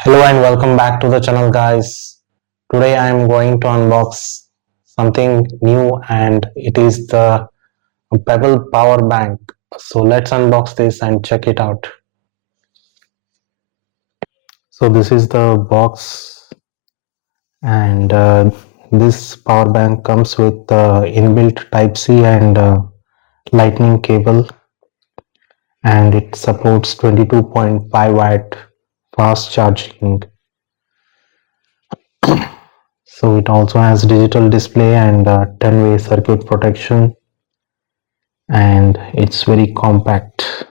Hello and welcome back to the channel, guys. Today I am going to unbox something new, and it is the Pebble power bank. So let's unbox this and check it out. So this is the box, and this power bank comes with inbuilt Type-C and lightning cable, and it supports 22.5 watt fast charging. So it also has digital display and 10-way circuit protection, and it's very compact.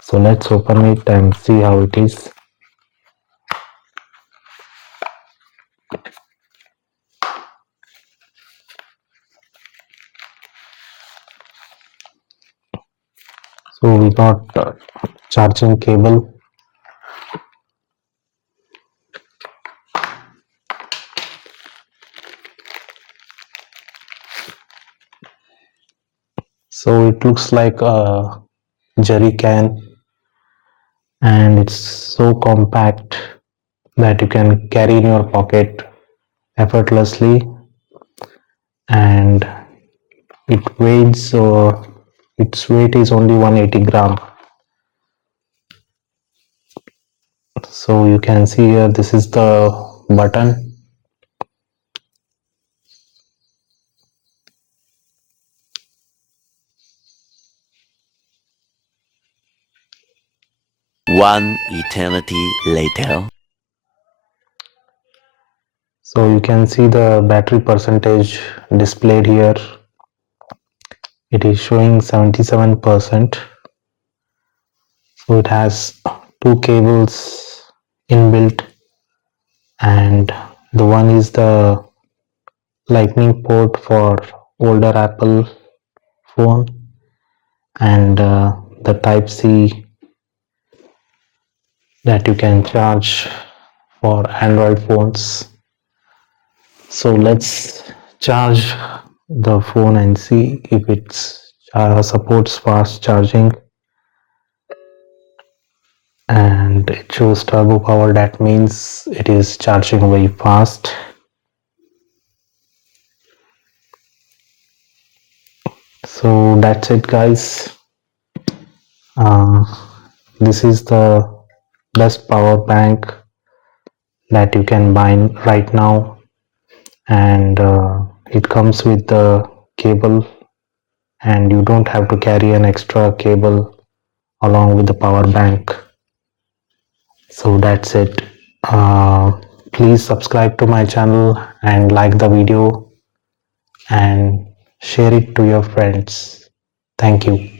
So let's open it and see how it is. So we got charging cable, so it looks like a jerry can, and it's so compact that you can carry in your pocket effortlessly, and it weighs its weight is only 180 gram. So you can see here, this is the button. One eternity later. So you can see the battery percentage displayed here. It is showing 77%. So it has two cables inbuilt, and the one is the lightning port for older Apple phone, and the Type-C that you can charge for Android phones. So let's charge the phone and see if it supports fast charging. And it shows turbo power, that means it is charging very fast. So that's it, guys. This is the best power bank that you can buy right now, and it comes with the cable, and you don't have to carry an extra cable along with the power bank. So that's it. Please subscribe to my channel and like the video and share it to your friends. Thank you.